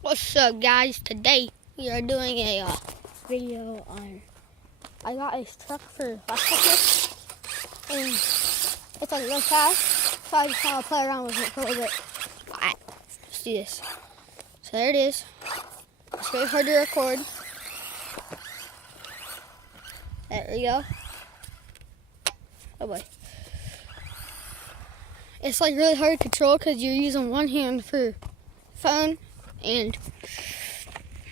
What's up, guys? Today we are doing a video on. I got a truck for last Christmas, and it's like real fast, so I just want to play around with it for a little bit. Alright, let's do this. So there it is. It's very hard to record. There we go. Oh boy. It's like really hard to control because you're using one hand for phone and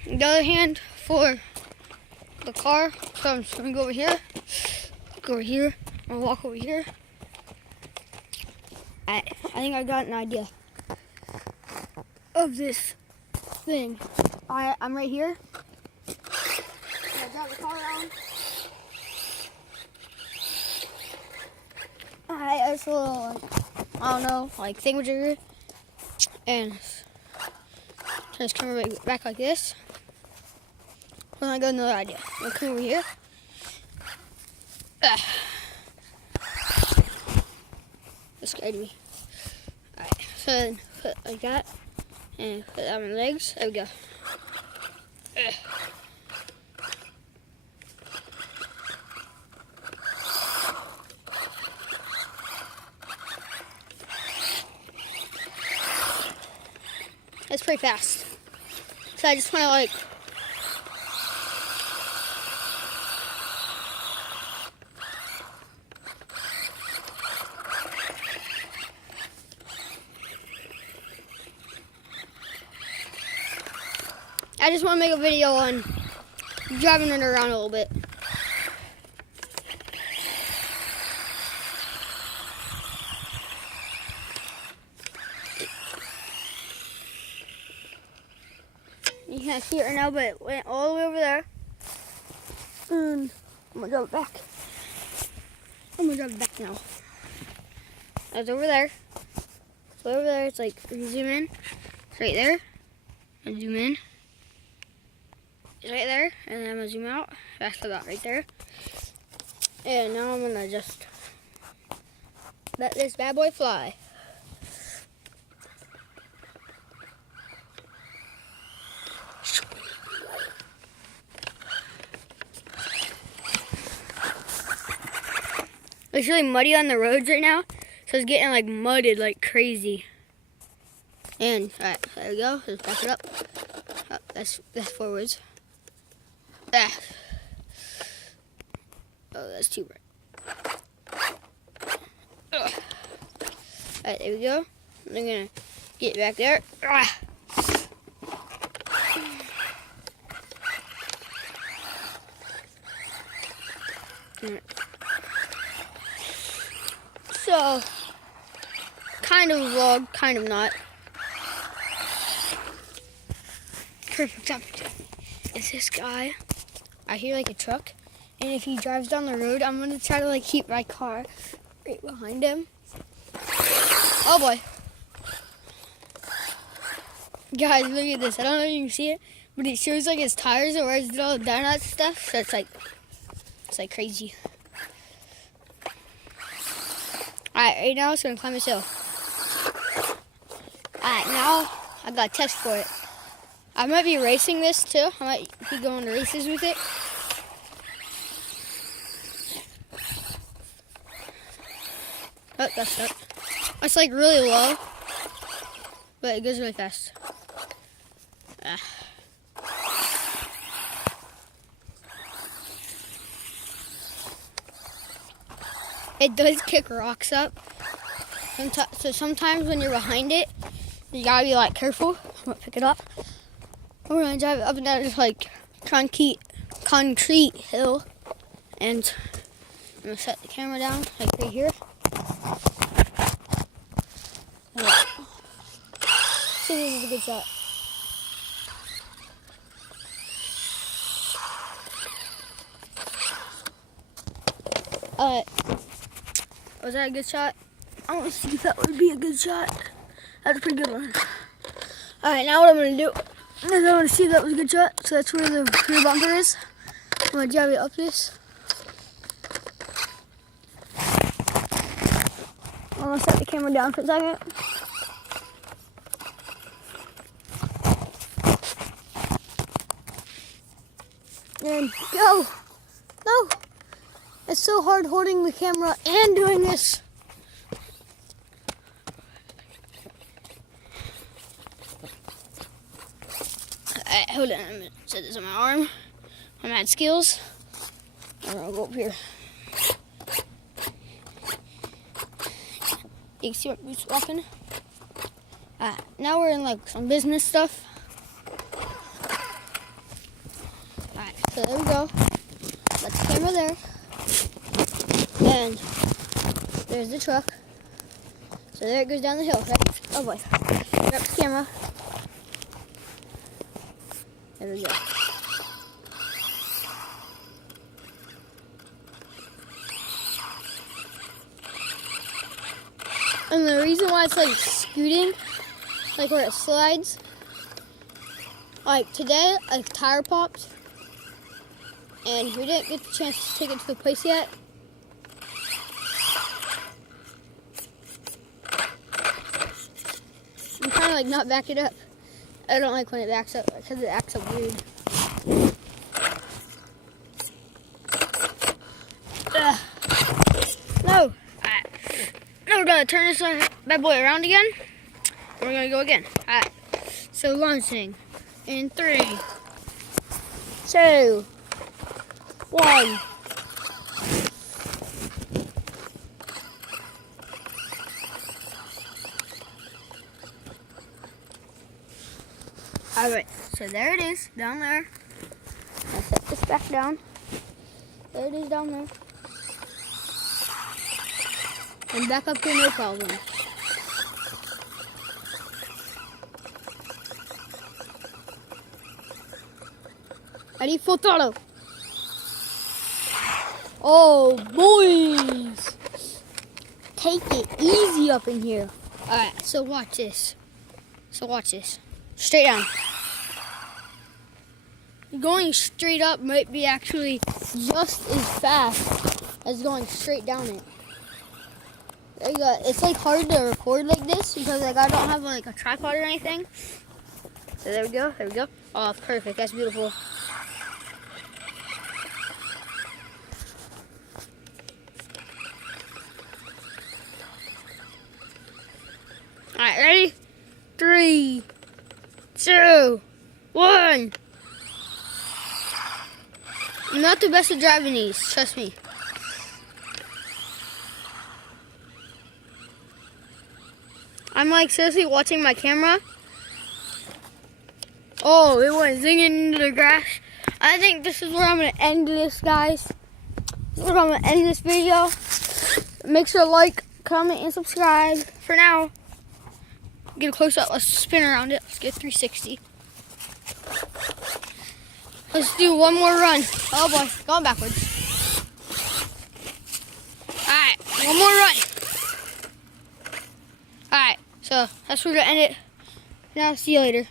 the other hand for the car. So I'm just gonna go over here, and walk over here. I think I got an idea of this thing. I'm right here. I drive the car around. It's a little, I don't know, like thingamajigger, and turn this camera back like this. Then I got another idea. I'll come over here. That scared me. Alright, so then put like that, and put that on my legs. There we go. It's pretty fast. So I just want to like to make a video on driving it around a little bit. You can't see it right now, but it went all the way over there. And I'm gonna drive it back. Now. It's over there. It's over there. It's like, if you zoom in, it's right there. And zoom in. It's right there. And then I'm gonna zoom out. That's about right there. And now I'm gonna just let this bad boy fly. It's really muddy on the roads right now, so it's getting like mudded like crazy. And alright, there we go. Let's back it up. Oh, that's forwards. Ah. Oh, that's too bright. Alright, there we go. I'm gonna get back there. Ah. So, kind of vlog, kind of not. Perfect topic. It's this guy. I hear like a truck, and if he drives down the road, I'm gonna try to like keep my car right behind him. Oh boy. Guys, look at this. I don't know if you can see it, but it shows like his tires and where he's all the donut stuff. So it's like crazy. Alright, right now it's gonna climb this hill. Alright, now I got a test for it. I might be racing this too. I might be going to races with it. Oh, that's not. It's like really low, but it goes really fast. Ah. It does kick rocks up. So sometimes when you're behind it, you gotta be like careful. I'm gonna pick it up. We're gonna drive it up and down this like concrete hill, and I'm gonna set the camera down like right here. See, this is a good shot. Was that a good shot? I want to see if that would be a good shot. That's a pretty good one. Alright, now what I'm going to do is I want to see if that was a good shot. So that's where the rear bumper is. I'm going to drive it up this. I'm going to set the camera down for a second. And go. No. It's so hard holding the camera and doing this. Alright, hold on. I'm gonna set this on my arm. I'm at skills. I'm gonna go up here. You can see my boots walking. Now we're in like some business stuff. Alright, so there we go. Got the camera there. And there's the truck. So there it goes down the hill, right? Oh boy. Grab the camera. There we go. And the reason why it's like scooting, like where it slides, like today a tire popped and we didn't get the chance to take it to the place yet. I'm trying to like not back it up. I don't like when it backs up because it acts up weird. Ugh. No. Alright. Now we're gonna turn this bad boy around again. And we're gonna go again. Alright. So launching in 3, 2, 1. Alright, so there it is, down there. I'll set this back down. There it is down there. And back up here, no problem. Ready? Full throttle. Oh, boys. Take it easy up in here. Alright, so watch this. Straight down. Going straight up might be actually just as fast as going straight down it. There you go. It's like hard to record like this because like I don't have like a tripod or anything. So there we go. There we go. Oh, perfect. That's beautiful. All right, ready? 3, 2, 1. I'm not the best at driving these, trust me. I'm like seriously watching my camera. Oh, it went zinging into the grass. I think this is where I'm gonna end this, guys. This is where I'm gonna end this video. Make sure to like, comment, and subscribe. For now, get a close up. Let's spin around it. Let's get 360. Let's do one more run. Oh boy, going backwards. Alright, one more run. Alright, so that's where we're gonna end it. Now, see you later.